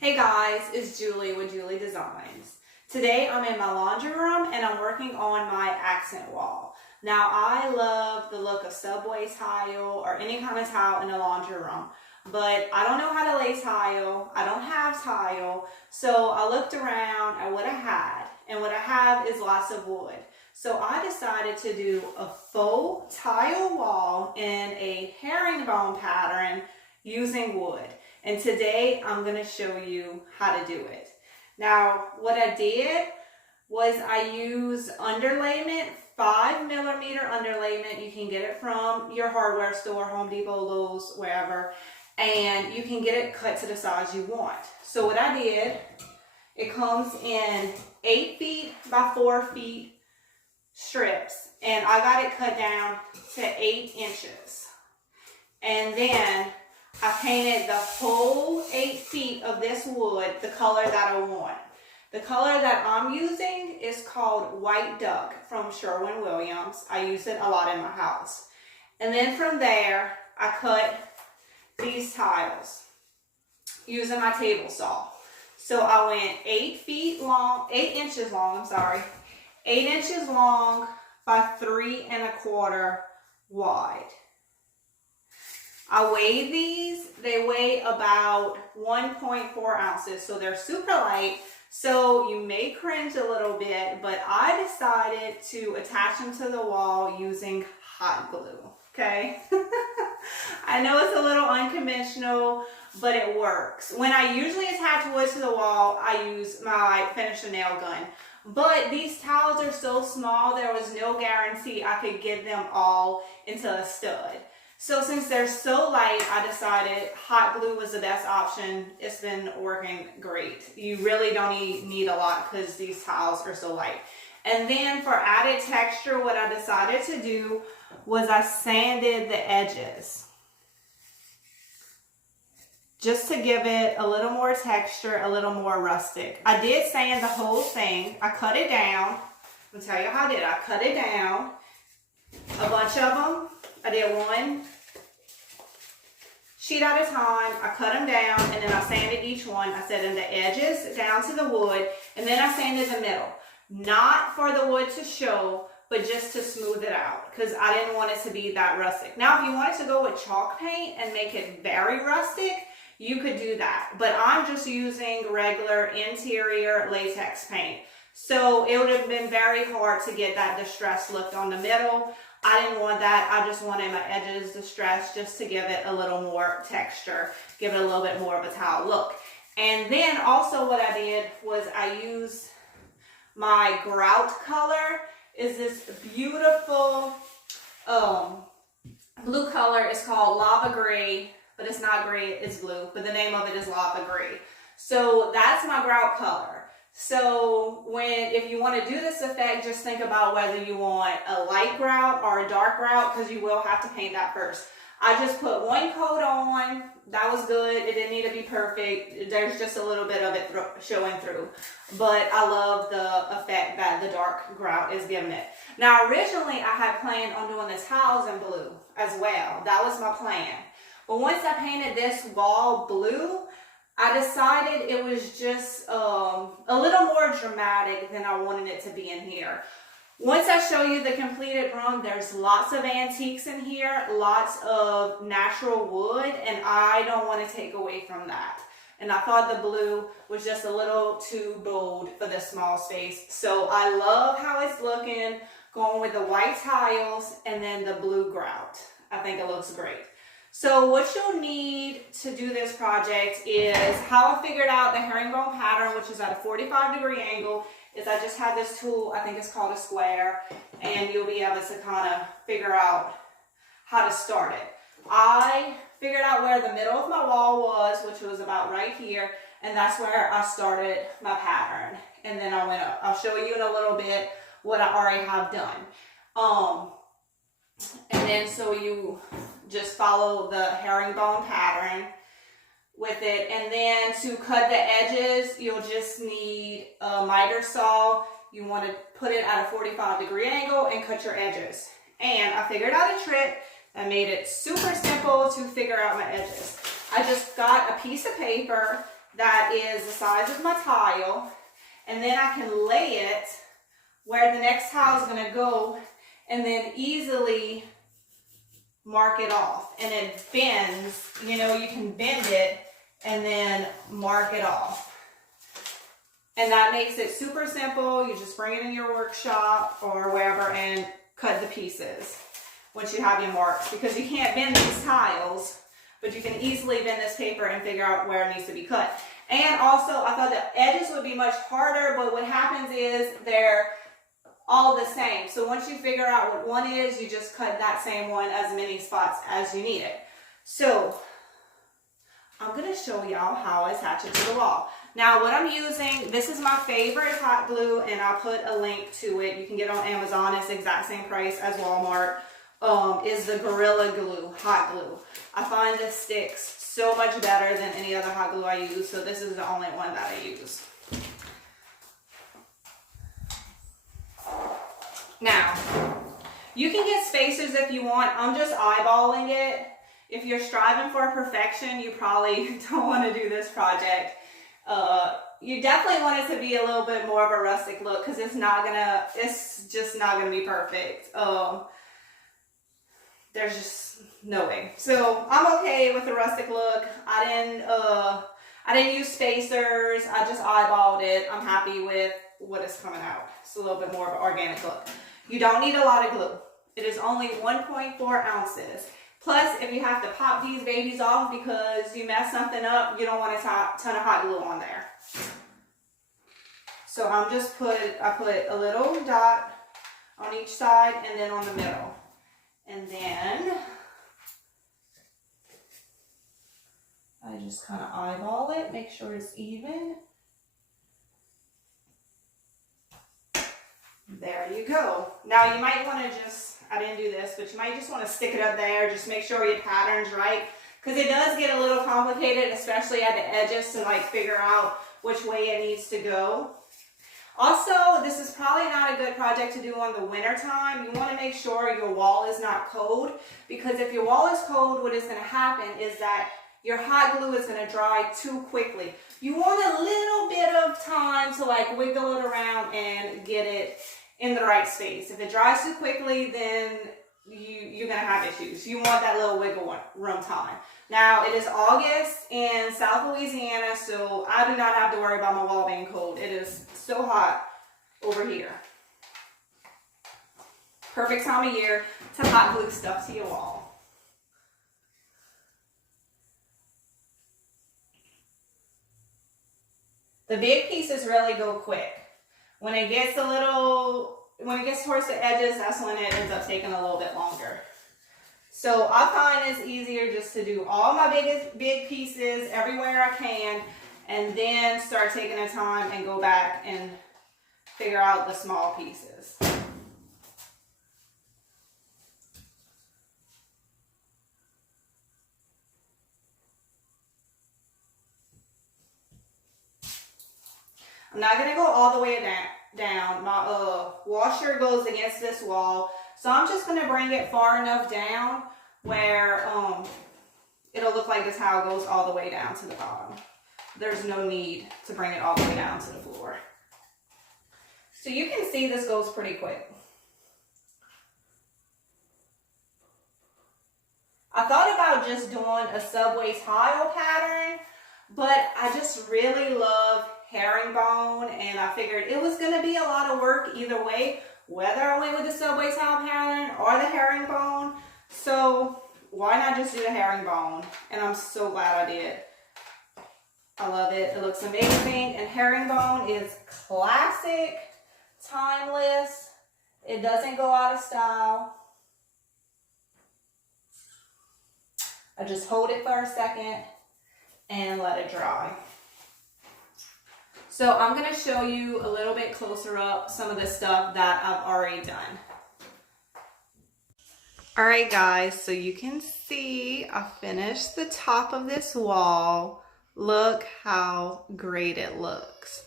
Hey guys, it's Julie with Julie Designs. Today I'm in my laundry room and I'm working on my accent wall. Now I love the look of subway tile or any kind of tile in the laundry room, but I don't know how to lay tile. I don't have tile, so I looked around at what I had, and what I have is lots of wood. So I decided to do a faux tile wall in a herringbone pattern using wood. And today I'm going to show you how to do it. Now, what I did was I used Underlayment, 5mm Underlayment. You can get it from your hardware store, Home Depot, Lowe's, wherever. And you can get it cut to the size you want. So what I did, it comes in 8 feet by 4 feet strips. And I got it cut down to 8 inches. And then I painted the whole 8 feet of this wood the color that I want. The color that I'm using is called White Duck from Sherwin-Williams. I use it a lot in my house. And then from there, I cut these tiles using my table saw. So I went 8 inches long, 8 inches long by 3 1/4 wide. I weighed these. They weigh about 1.4 ounces, so they're super light. So you may cringe a little bit, but I decided to attach them to the wall using hot glue, okay? I know it's a little unconventional, but it works. When I usually attach wood to the wall, I use my finisher nail gun. But these tiles are so small, there was no guarantee I could get them all into a stud. So since they're so light, I decided hot glue was the best option. It's been working great. You really don't need a lot because these tiles are so light. And then for added texture, what I decided to do was I sanded the edges, just to give it a little more texture, a little more rustic. I did sand the whole thing. I cut it down. I'll tell you how I did. I cut it down, a bunch of them. I did one sheet at a time. I cut them down and then I sanded each one. I sanded the edges down to the wood and then I sanded the middle. Not for the wood to show, but just to smooth it out because I didn't want it to be that rustic. Now, if you wanted to go with chalk paint and make it very rustic, you could do that. But I'm just using regular interior latex paint. So it would have been very hard to get that distressed look on the middle. I didn't want that. I just wanted my edges distressed just to give it a little more texture, give it a little bit more of a tile look. And then also what I did was I used my grout color. Is this beautiful blue color. It's called Lava Gray, but it's not gray, it's blue. But the name of it is Lava Gray. So that's my grout color. So if you want to do this effect, just think about whether you want a light grout or a dark grout because you will have to paint that first. I just put one coat on. That was good. It didn't need to be perfect. There's just a little bit of it showing through. But I love the effect that the dark grout is giving it. Now, originally, I had planned on doing the tiles in blue as well. That was my plan. But once I painted this wall blue, I decided it was just a little more dramatic than I wanted it to be in here. Once I show you the completed room, there's lots of antiques in here, lots of natural wood, and I don't want to take away from that. And I thought the blue was just a little too bold for this small space. So I love how it's looking, going with the white tiles and then the blue grout. I think it looks great. So what you'll need to do this project is how I figured out the herringbone pattern, which is at a 45-degree angle, is I just have this tool, I think it's called a square, and you'll be able to kind of figure out how to start it. I figured out where the middle of my wall was, which was about right here, and that's where I started my pattern. And then I went up. I'll show you in a little bit what I already have done. And then so you just follow the herringbone pattern with it. And then to cut the edges, you'll just need a miter saw. You want to put it at a 45-degree angle and cut your edges. And I figured out a trick that made it super simple to figure out my edges. I just got a piece of paper that is the size of my tile, and then I can lay it where the next tile is going to go, and then easily mark it off. And it bends, you know, you can bend it and then mark it off. And that makes it super simple. You just bring it in your workshop or wherever and cut the pieces once you have your marks, because you can't bend these tiles, but you can easily bend this paper and figure out where it needs to be cut. And also, I thought the edges would be much harder, but what happens is they're all the same. So once you figure out what one is, you just cut that same one as many spots as you need it. So I'm going to show y'all how I attach it to the wall. Now what I'm using, this is my favorite hot glue, and I'll put a link to it. You can get it on Amazon. It's the exact same price as Walmart. Is the Gorilla Glue hot glue. I find this sticks so much better than any other hot glue I use, so this is the only one that I use. Now, you can get spacers if you want. I'm just eyeballing it. If you're striving for perfection, you probably don't want to do this project. You definitely want it to be a little bit more of a rustic look, because it's just not gonna be perfect. There's just no way. So I'm okay with the rustic look. I didn't use spacers. I just eyeballed it. I'm happy with what is coming out. It's a little bit more of an organic look. You don't need a lot of glue. It is only 1.4 ounces. Plus, if you have to pop these babies off because you mess something up, you don't want a ton of hot glue on there. So I put a little dot on each side and then on the middle. And then I just kind of eyeball it, make sure it's even. There you go. Now you might want to I didn't do this, but you might just want to stick it up there. Just make sure your pattern's right, because it does get a little complicated, especially at the edges, to like figure out which way it needs to go. Also, this is probably not a good project to do on the winter time. You want to make sure your wall is not cold, because if your wall is cold, what is going to happen is that your hot glue is going to dry too quickly. You want a little bit of time to like wiggle it around and get it in the right space. If it dries too quickly, then you're going to have issues. You want that little wiggle room time. Now, it is August in South Louisiana, so I do not have to worry about my wall being cold. It is so hot over here. Perfect time of year to hot glue stuff to your wall. The big pieces really go quick. When it gets towards the edges, that's when it ends up taking a little bit longer. So I find it's easier just to do all my big pieces everywhere I can, and then start taking the time and go back and figure out the small pieces. I'm not going to go all the way down. My washer goes against this wall, so I'm just going to bring it far enough down where it'll look like the towel goes all the way down to the bottom. There's no need to bring it all the way down to the floor. So you can see this goes pretty quick. I thought about just doing a subway tile pattern, but I just really love herringbone, and I figured it was going to be a lot of work either way, whether I went with the subway tile pattern or the herringbone. So why not just do the herringbone? And I'm so glad I did. I love it. It looks amazing. And herringbone is classic, timeless. It doesn't go out of style. I just hold it for a second and let it dry. So I'm going to show you a little bit closer up some of the stuff that I've already done. All right, guys, so you can see I finished the top of this wall. Look how great it looks.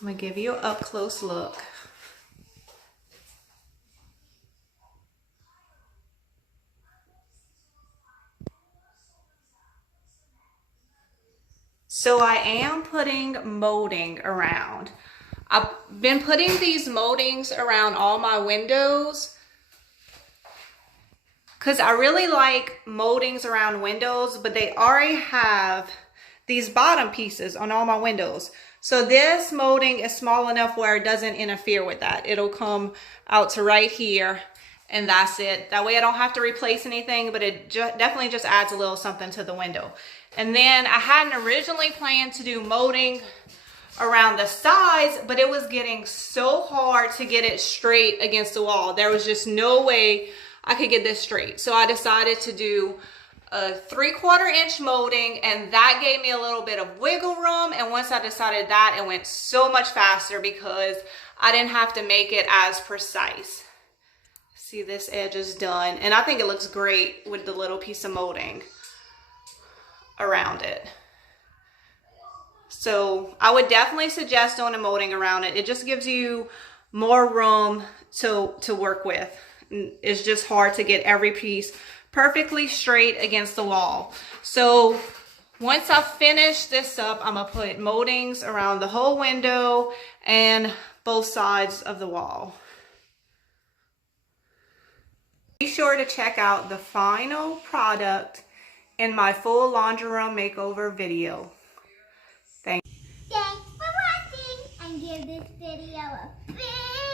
I'm going to give you an up close look. So I am putting molding around. I've been putting these moldings around all my windows because I really like moldings around windows, but they already have these bottom pieces on all my windows. So this molding is small enough where it doesn't interfere with that. It'll come out to right here and that's it. That way I don't have to replace anything, but it definitely just adds a little something to the window. And then I hadn't originally planned to do molding around the sides, but it was getting so hard to get it straight against the wall. There was just no way I could get this straight. So I decided to do a 3/4 inch molding, and that gave me a little bit of wiggle room. And once I decided that, it went so much faster because I didn't have to make it as precise. See, this edge is done, and I think it looks great with the little piece of molding around it. So I would definitely suggest doing a molding around it. It just gives you more room to work with. It's just hard to get every piece perfectly straight against the wall. So once I finish this up, I'm gonna put moldings around the whole window and both sides of the wall. Be sure to check out the final product in my full laundry room makeover video. Thanks for watching, and give this video a big